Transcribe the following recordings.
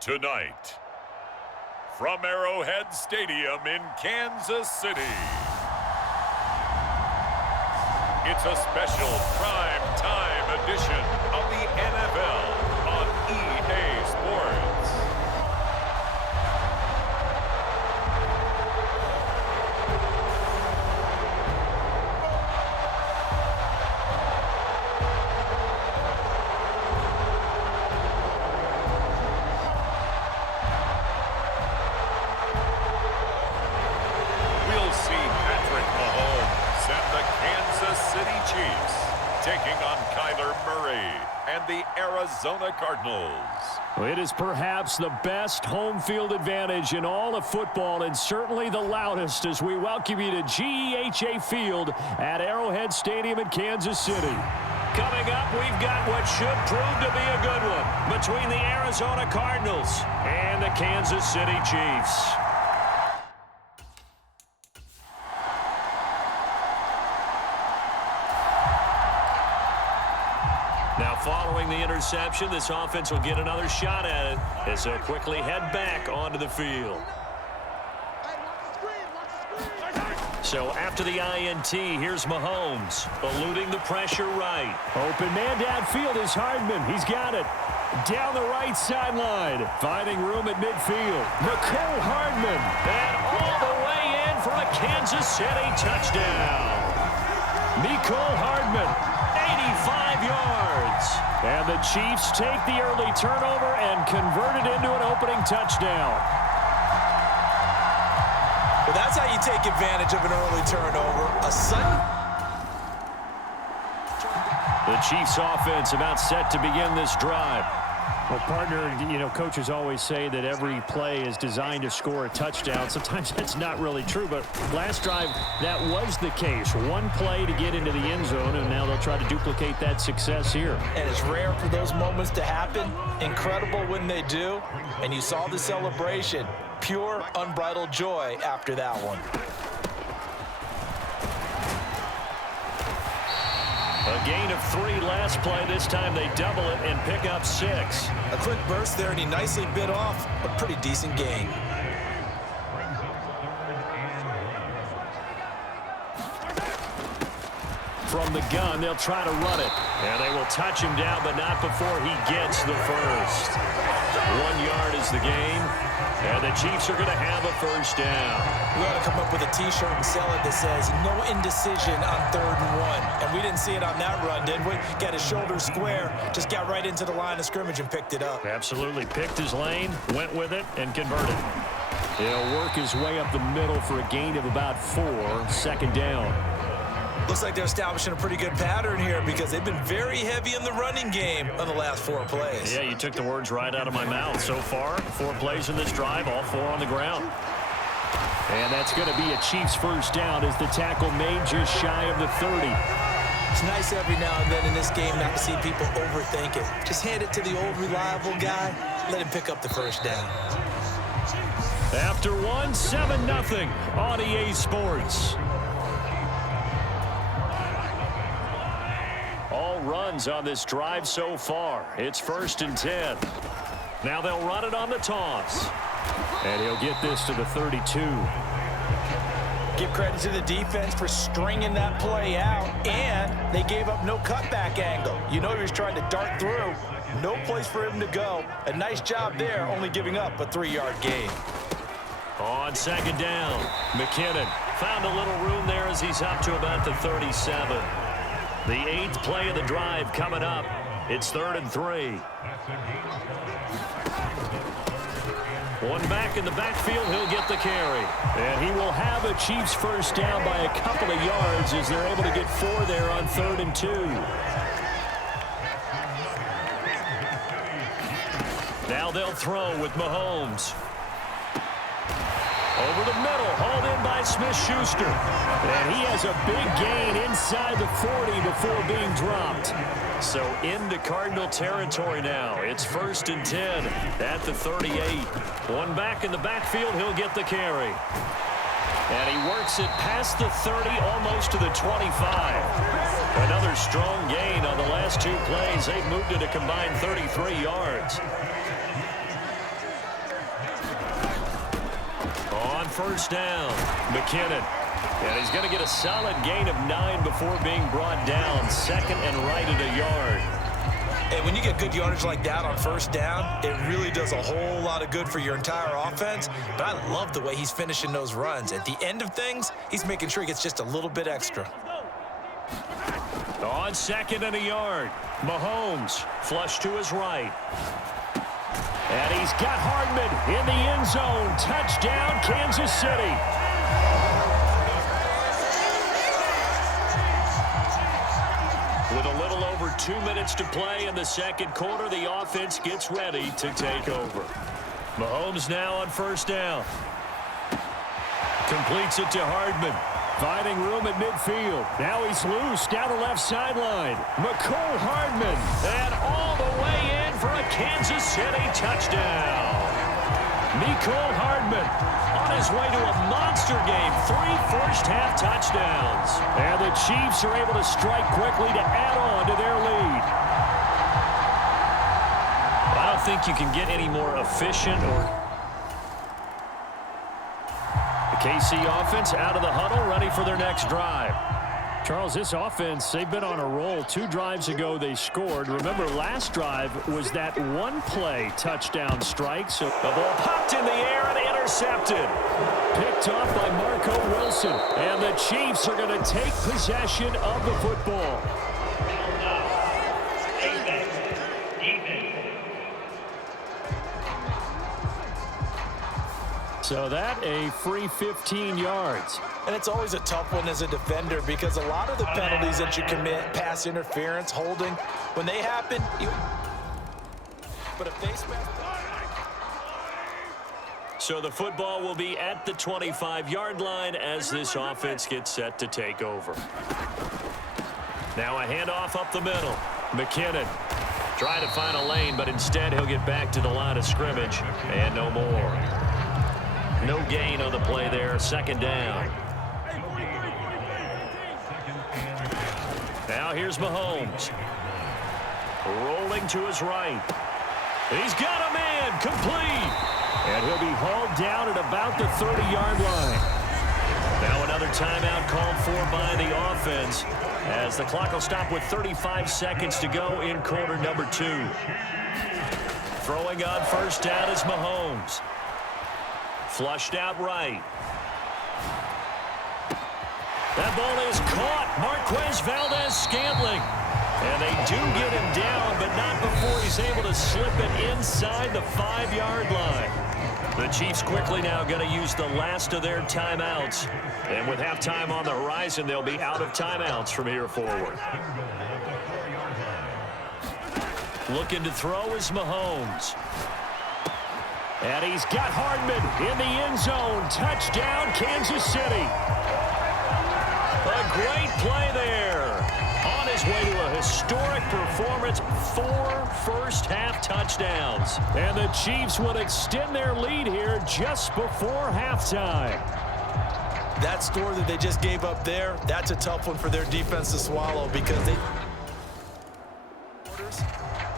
Tonight, from Arrowhead Stadium in Kansas City, it's a special prime time edition of the NFL on EA Sports. The Arizona Cardinals. It is perhaps the best home field advantage in all of football, and certainly the loudest, as we welcome you to GEHA Field at Arrowhead Stadium in Kansas City. Coming up, we've got what should prove to be a good one between the Arizona Cardinals and the Kansas City Chiefs. Now, following the interception, this offense will get another shot at it as they'll quickly head back onto the field. So after the INT, here's Mahomes, eluding the pressure right. Open man downfield is Hardman. He's got it. Down the right sideline, finding room at midfield. Mecole Hardman, and all the way in for a Kansas City touchdown. Mecole Hardman, 85 yards. And the Chiefs take the early turnover and convert it into an opening touchdown. Well, that's how you take advantage of an early turnover. A sudden. The Chiefs offense about set to begin this drive. Well, partner, you know, coaches always say that every play is designed to score a touchdown. Sometimes that's not really true, but last drive, that was the case. One play to get into the end zone, and now they'll try to duplicate that success here. And it's rare for those moments to happen. Incredible when they do. And you saw the celebration. Pure, unbridled joy after that one. A gain of 3 last play. This time they double it and pick up 6. A quick burst there, and he nicely bit off a pretty decent gain. From the gun, they'll try to run it. And they will touch him down, but not before he gets the first. 1 yard is the gain. And the Chiefs are going to have a first down. We ought to come up with a T-shirt and sell it that says, no indecision on 3rd and 1. And we didn't see it on that run, did we? Got his shoulders square, just got right into the line of scrimmage and picked it up. Absolutely. Picked his lane, went with it, and converted. He'll work his way up the middle for a gain of about 4, 2nd down. Looks like they're establishing a pretty good pattern here because they've been very heavy in the running game on the last 4 plays. Yeah, you took the words right out of my mouth. So far, 4 plays in this drive, all 4 on the ground. And that's going to be a Chiefs first down as the tackle made just shy of the 30. It's nice every now and then in this game not to see people overthink it. Just hand it to the old reliable guy, let him pick up the first down. After 1, 7-0 on EA Sports. All runs on this drive so far. It's 1st and 10. Now they'll run it on the toss. And he'll get this to the 32. Give credit to the defense for stringing that play out, and they gave up no cutback angle. You know he was trying to dart through. No place for him to go. A nice job there, only giving up a 3-yard gain. On 2nd down, McKinnon found a little room there as he's up to about the 37. The 8th play of the drive coming up. It's 3rd and 3. One back in the backfield, he'll get the carry. And he will have a Chiefs first down by a couple of yards as they're able to get 4 there on 3rd and 2. Now they'll throw with Mahomes. Over the middle, hauled in by Smith-Schuster. And he has a big gain inside the 40 before being dropped. So into Cardinal territory now. It's 1st and 10 at the 38. One back in the backfield, he'll get the carry. And he works it past the 30, almost to the 25. Another strong gain on the last 2 plays. They've moved it a combined 33 yards. On 1st down, McKinnon. And he's going to get a solid gain of 9 before being brought down. 2nd and right at a yard. And when you get good yardage like that on 1st down, it really does a whole lot of good for your entire offense. But I love the way he's finishing those runs. At the end of things, he's making sure he gets just a little bit extra. On 2nd and a yard, Mahomes flush to his right. And he's got Hardman in the end zone. Touchdown, Kansas City. With a little over 2 minutes to play in the 2nd quarter, the offense gets ready to take over. Mahomes now on 1st down. Completes it to Hardman. Finding room at midfield. Now he's loose down the left sideline. McCole Hardman. And all the way in for a Kansas City touchdown. McCole Hardman on his way to a monster game. 3 first-half touchdowns. And the Chiefs are able to strike quickly to add on to their lead. I don't think you can get any more efficient or... KC offense out of the huddle, ready for their next drive. Charles, this offense, they've been on a roll. 2 drives ago, they scored. Remember, last drive was that 1-play touchdown strike. So the ball popped in the air and intercepted. Picked off by Marco Wilson. And the Chiefs are going to take possession of the football. So that a free 15 yards. And it's always a tough one as a defender because a lot of the penalties that you commit, pass interference, holding, when they happen, but a face mask. So the football will be at the 25-yard line as this offense gets set to take over. Now a handoff up the middle. McKinnon trying to find a lane, but instead he'll get back to the line of scrimmage and no more. No gain on the play there. 2nd down. Now here's Mahomes. Rolling to his right. He's got a man. Complete. And he'll be hauled down at about the 30-yard line. Now another timeout called for by the offense as the clock will stop with 35 seconds to go in quarter number 2. Throwing on 1st down is Mahomes. Flushed out right. That ball is caught. Marquez Valdez-Scantling. And they do get him down, but not before he's able to slip it inside the 5-yard line. The Chiefs quickly now going to use the last of their timeouts. And with halftime on the horizon, they'll be out of timeouts from here forward. Looking to throw is Mahomes. And he's got Hardman in the end zone. Touchdown, Kansas City. A great play there. On his way to a historic performance, 4 first-half touchdowns. And the Chiefs will extend their lead here just before halftime. That score that they just gave up there, that's a tough one for their defense to swallow because they...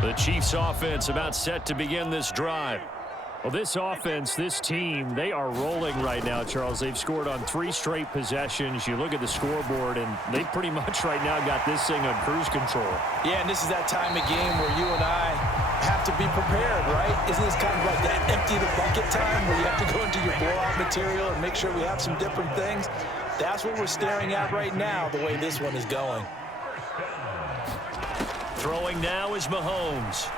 The Chiefs offense about set to begin this drive. Well, this offense, this team, they are rolling right now, Charles. They've scored on 3 straight possessions. You look at the scoreboard, and they pretty much right now got this thing on cruise control. Yeah, and this is that time of game where you and I have to be prepared, right? Isn't this kind of like that empty the bucket time where you have to go into your blowout material and make sure we have some different things? That's what we're staring at right now, the way this one is going. Throwing now is Mahomes.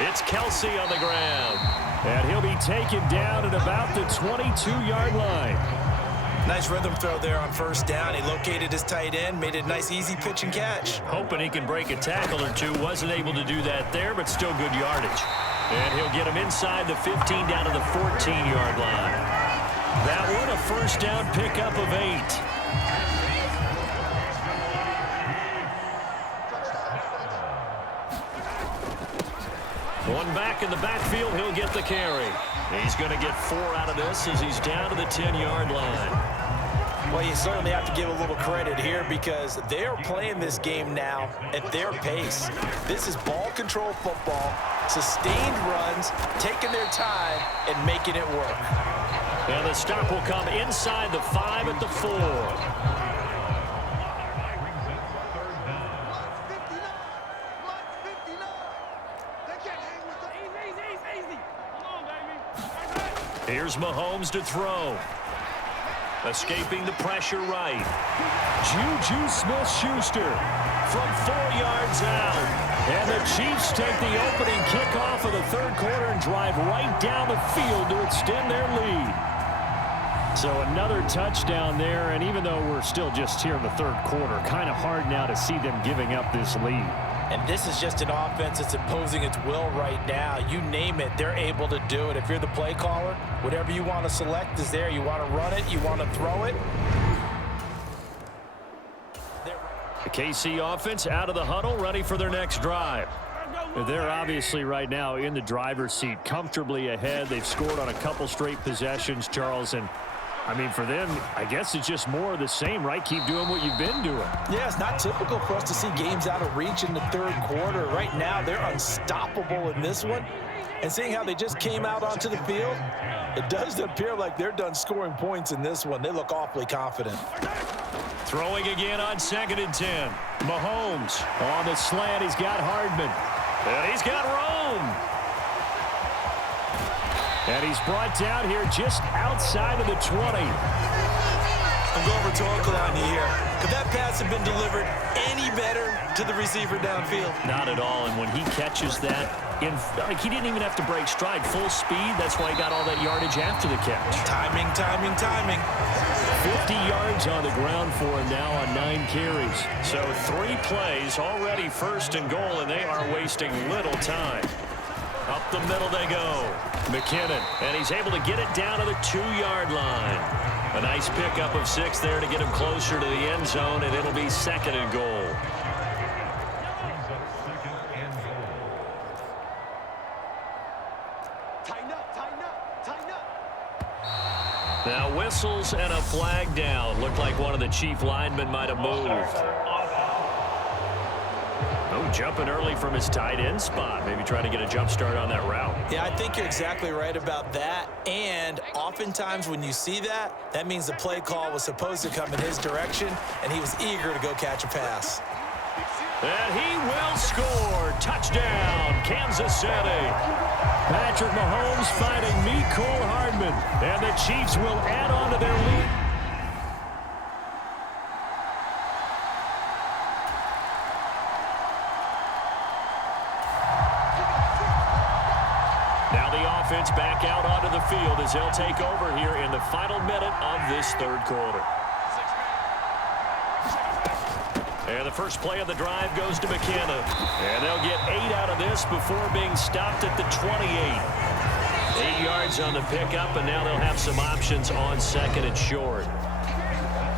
It's Kelsey on the ground. And he'll be taken down at about the 22-yard line. Nice rhythm throw there on first down. He located his tight end, made it a nice, easy pitch and catch. Hoping he can break a tackle or two. Wasn't able to do that there, but still good yardage. And he'll get him inside the 15 down to the 14-yard line. That one a first down pickup of 8. One back in the backfield, he'll get the carry. He's going to get 4 out of this as he's down to the 10-yard line. Well, you certainly have to give a little credit here because they're playing this game now at their pace. This is ball control football, sustained runs, taking their time, and making it work. And the stop will come inside the 5 at the 4. Here's Mahomes to throw. Escaping the pressure right. Juju Smith-Schuster from 4 yards out. And the Chiefs take the opening kickoff of the third quarter and drive right down the field to extend their lead. So another touchdown there, and even though we're still just here in the third quarter, kind of hard now to see them giving up this lead. And this is just an offense that's imposing its will right now. You name it, they're able to do it. If you're the play caller, whatever you want to select is there. You want to run it, you want to throw it. The KC offense out of the huddle, ready for their next drive. They're obviously right now in the driver's seat, comfortably ahead. They've scored on a couple straight possessions, Charles, and I mean, for them, I guess it's just more of the same, right? Keep doing what you've been doing. Yeah, it's not typical for us to see games out of reach in the third quarter. Right now, they're unstoppable in this one. And seeing how they just came out onto the field, it does appear like they're done scoring points in this one. They look awfully confident. Throwing again on 2nd and 10. Mahomes on the slant. He's got Hardman. And he's got Rome. And he's brought down here just outside of the 20. I'm going rhetorical on you here. Could that pass have been delivered any better to the receiver downfield? Not at all. And when he catches that, he didn't even have to break stride. Full speed. That's why he got all that yardage after the catch. Timing, timing, timing. 50 yards on the ground for him now on 9 carries. So 3 plays already 1st and goal, and they are wasting little time. Up the middle they go. McKinnon, and he's able to get it down to the 2-yard line. A nice pickup of 6 there to get him closer to the end zone, and it'll be 2nd and goal. Tighten up, tighten up, tighten up. Now whistles and a flag down. Looked like one of the Chief linemen might have moved. Oh, jumping early from his tight end spot. Maybe trying to get a jump start on that route. Yeah, I think you're exactly right about that. And oftentimes when you see that, that means the play call was supposed to come in his direction, and he was eager to go catch a pass. And he will score. Touchdown, Kansas City. Patrick Mahomes finding Mecole Hardman. And the Chiefs will add on to their lead. Back out onto the field as they'll take over here in the final minute of this third quarter. And the first play of the drive goes to McKinnon. And they'll get 8 out of this before being stopped at the 28. 8 yards on the pickup, and now they'll have some options on 2nd and short.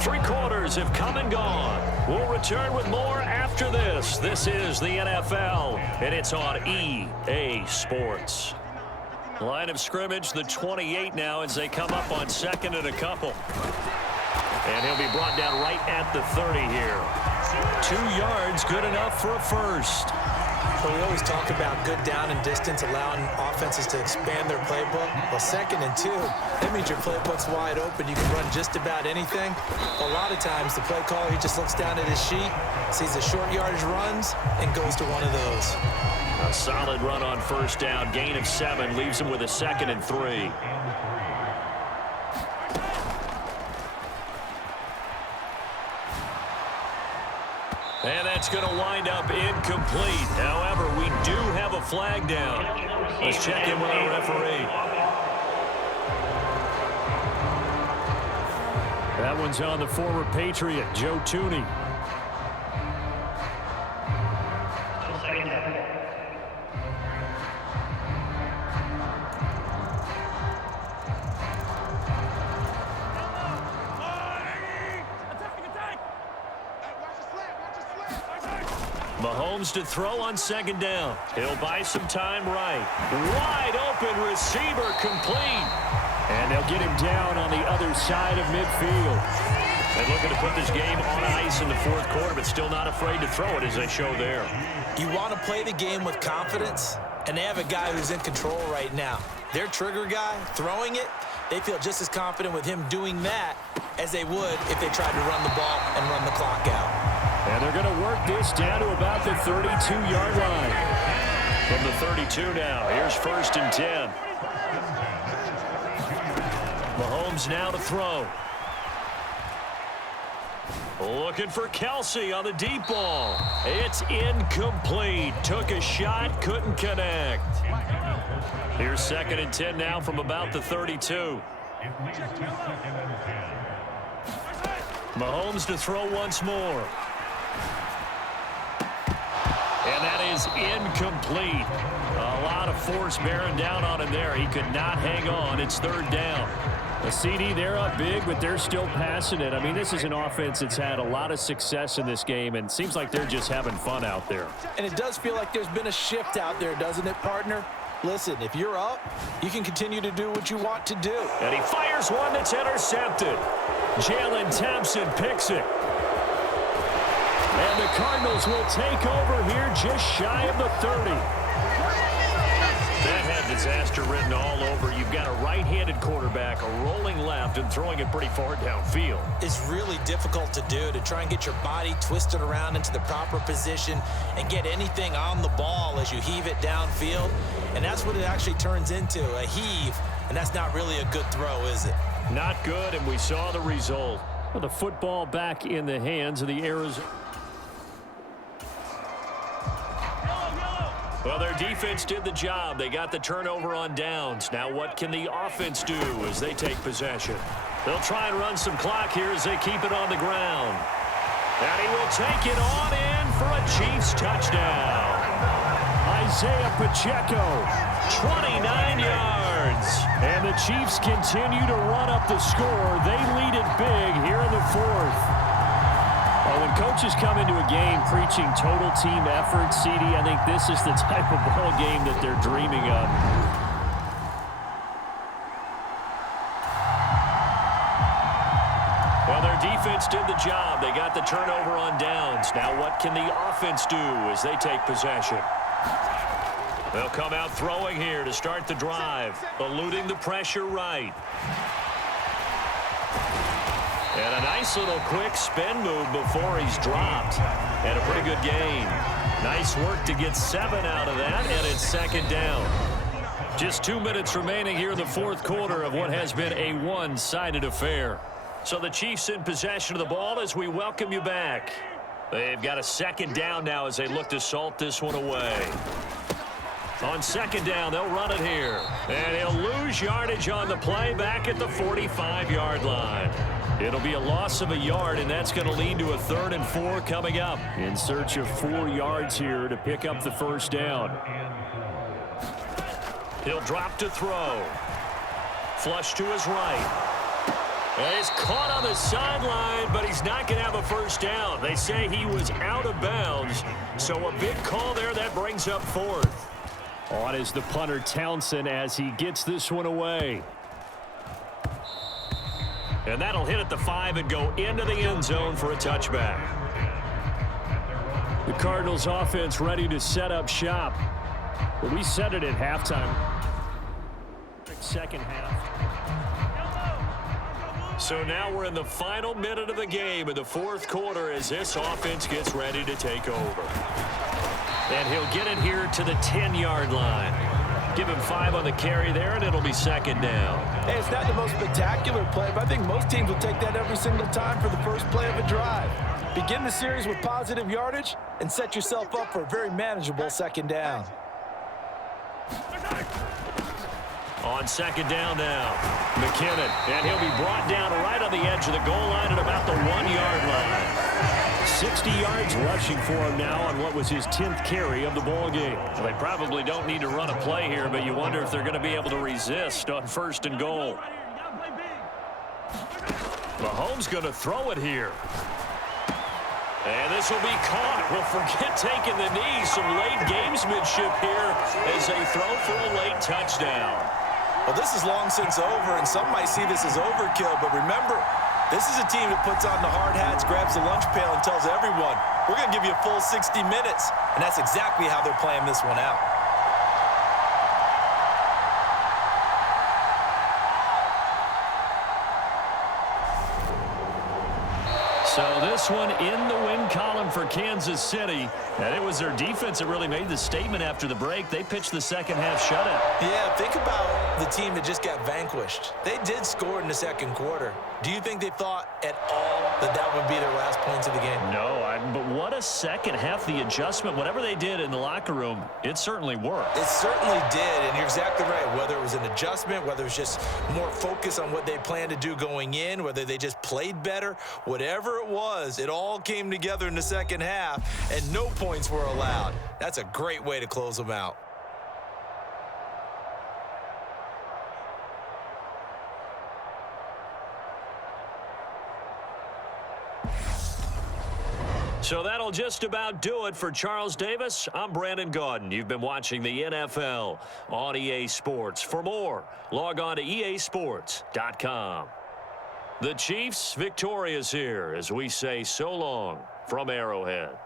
3 quarters have come and gone. We'll return with more after this. This is the NFL, and it's on EA Sports. Line of scrimmage, the 28 now as they come up on 2nd and a couple. And he'll be brought down right at the 30 here. 2 yards, good enough for a first. Well, we always talk about good down and distance, allowing offenses to expand their playbook. Well, 2nd and 2, that means your playbook's wide open. You can run just about anything. A lot of times, the play caller, he just looks down at his sheet, sees the short yardage runs, and goes to one of those. A solid run on first down. Gain of 7 leaves him with a 2nd and 3. And that's going to wind up incomplete. However, we do have a flag down. Let's check in with our referee. That one's on the former Patriot, Joe Tooney. Mahomes to throw on second down. He'll buy some time right. Wide open receiver complete. And they'll get him down on the other side of midfield. They're looking to put this game on ice in the fourth quarter, but still not afraid to throw it as they show there. You want to play the game with confidence, and they have a guy who's in control right now. Their trigger guy, throwing it, they feel just as confident with him doing that as they would if they tried to run the ball and run the clock out. And they're going to work this down to about the 32-yard line. From the 32 now, here's 1st and 10. Mahomes now to throw. Looking for Kelsey on the deep ball. It's incomplete. Took a shot, couldn't connect. Here's 2nd and 10 now from about the 32. Mahomes to throw once more. And that is incomplete. A lot of force bearing down on him there. He could not hang on. It's 3rd down. A CD, they're up big, but they're still passing it. I mean, this is an offense that's had a lot of success in this game, and it seems like they're just having fun out there. And it does feel like there's been a shift out there, doesn't it, partner? Listen, if you're up, you can continue to do what you want to do. And he fires one that's intercepted. Jalen Thompson picks it. And the Cardinals will take over here just shy of the 30. That had disaster written all over. You've got a right-handed quarterback, a rolling left, and throwing it pretty far downfield. It's really difficult to do, to try and get your body twisted around into the proper position and get anything on the ball as you heave it downfield. And that's what it actually turns into, a heave. And that's not really a good throw, is it? Not good, and we saw the result. Well, the football back in the hands of the Arizona. Well, their defense did the job. They got the turnover on downs. Now what can the offense do as they take possession? They'll try and run some clock here as they keep it on the ground. And he will take it on in for a Chiefs touchdown. Isaiah Pacheco, 29 yards. And the Chiefs continue to run up the score. They lead it big here in the 4th. Well, when coaches come into a game preaching total team effort, CD, I think this is the type of ball game that they're dreaming of. Well, their defense did the job. They got the turnover on downs. Now what can the offense do as they take possession? They'll come out throwing here to start the drive, eluding the pressure right. And a nice little quick spin move before he's dropped. And a pretty good gain. Nice work to get 7 out of that, and it's 2nd down. Just 2 minutes remaining here in the 4th quarter of what has been a one-sided affair. So the Chiefs in possession of the ball as we welcome you back. They've got a 2nd down now as they look to salt this one away. On 2nd down, they'll run it here. And he'll lose yardage on the play back at the 45-yard line. It'll be a loss of a yard, and that's going to lead to a 3rd and 4 coming up. In search of 4 yards here to pick up the 1st down. He'll drop to throw. Flush to his right. And he's caught on the sideline, but he's not going to have a 1st down. They say he was out of bounds, so a big call there that brings up 4th. On is the punter Townsend as he gets this one away. And that'll hit at the 5 and go into the end zone for a touchback. The Cardinals offense ready to set up shop. Well, we said it at halftime. Second half. So now we're in the final minute of the game in the 4th quarter as this offense gets ready to take over. And he'll get it here to the 10-yard line. Give him 5 on the carry there, and it'll be 2nd down. Hey, it's not the most spectacular play, but I think most teams will take that every single time for the first play of a drive. Begin the series with positive yardage and set yourself up for a very manageable 2nd down. On second down now, McKinnon, and he'll be brought down right on the edge of the goal line at about the 1-yard line. 60 yards rushing for him now on what was his 10th carry of the ball game. Well, they probably don't need to run a play here, but you wonder if they're going to be able to resist on 1st and goal. Mahomes going to throw it here. And this will be caught. Well, forget taking the knee. Some late gamesmanship here as they throw for a late touchdown. Well, this is long since over, and some might see this as overkill. But remember, this is a team that puts on the hard hats, grabs the lunch pail, and tells everyone, we're going to give you a full 60 minutes. And that's exactly how they're playing this one out. So this one in the win column for Kansas City. And it was their defense that really made the statement after the break. They pitched the second half shutout. Yeah, think about the team that just got vanquished. They did score in the second quarter. Do you think they thought at all that that would be their last points of the game? No, but what a second half. The adjustment, whatever they did in the locker room, it certainly worked. It certainly did, and you're exactly right. Whether it was an adjustment, whether it was just more focus on what they planned to do going in, whether they just played better, whatever it was, it all came together in the second half, and no points were allowed. That's a great way to close them out. So that'll just about do it for Charles Davis. I'm Brandon Gaudin. You've been watching the NFL on EA Sports. For more, log on to easports.com. The Chiefs victorious here as we say so long from Arrowhead.